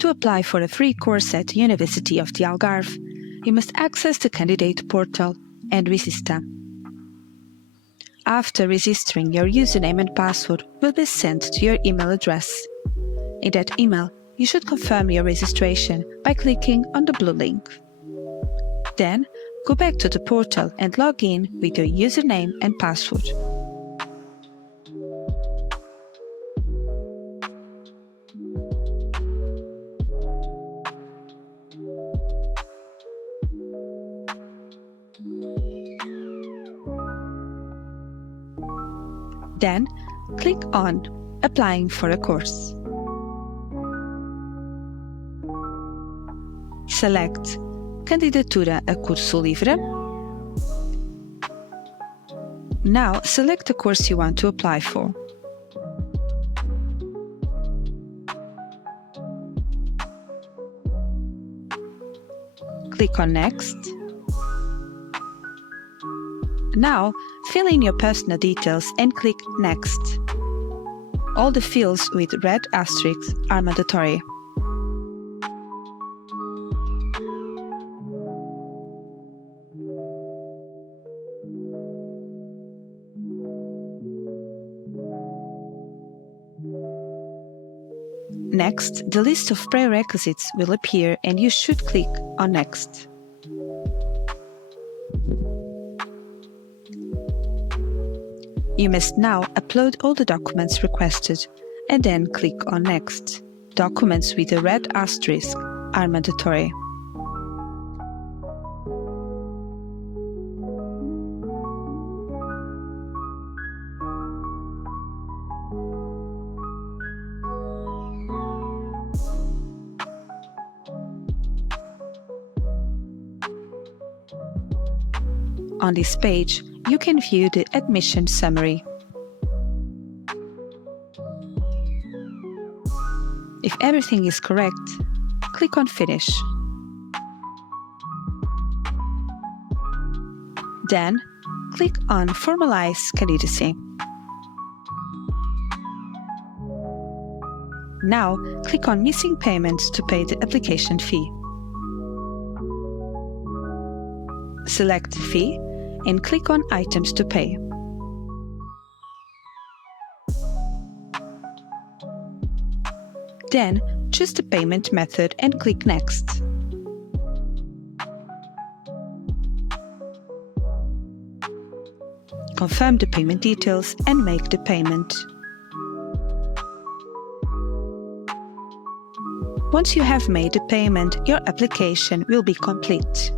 To apply for a free course at the University of the Algarve, you must access the candidate portal and register. After registering, your username and password will be sent to your email address. In that email, you should confirm your registration by clicking on the blue link. Then, go back to the portal and log in with your username and password. Then, click on Applying for a course. Select Candidatura a curso livre. Now, select the course you want to apply for. Click on Next. Now, fill in your personal details and click Next. All the fields with red asterisks are mandatory. Next, the list of prerequisites will appear and you should click on Next. You must now upload all the documents requested and then click on Next. Documents with a red asterisk are mandatory. On this page, you can view the admission summary. If everything is correct, click on Finish. Then, click on Formalize Candidacy. Now, click on Missing Payments to pay the application fee. Select the fee and click on Items to pay. Then, choose the payment method and click Next. Confirm the payment details and make the payment. Once you have made the payment, your application will be complete.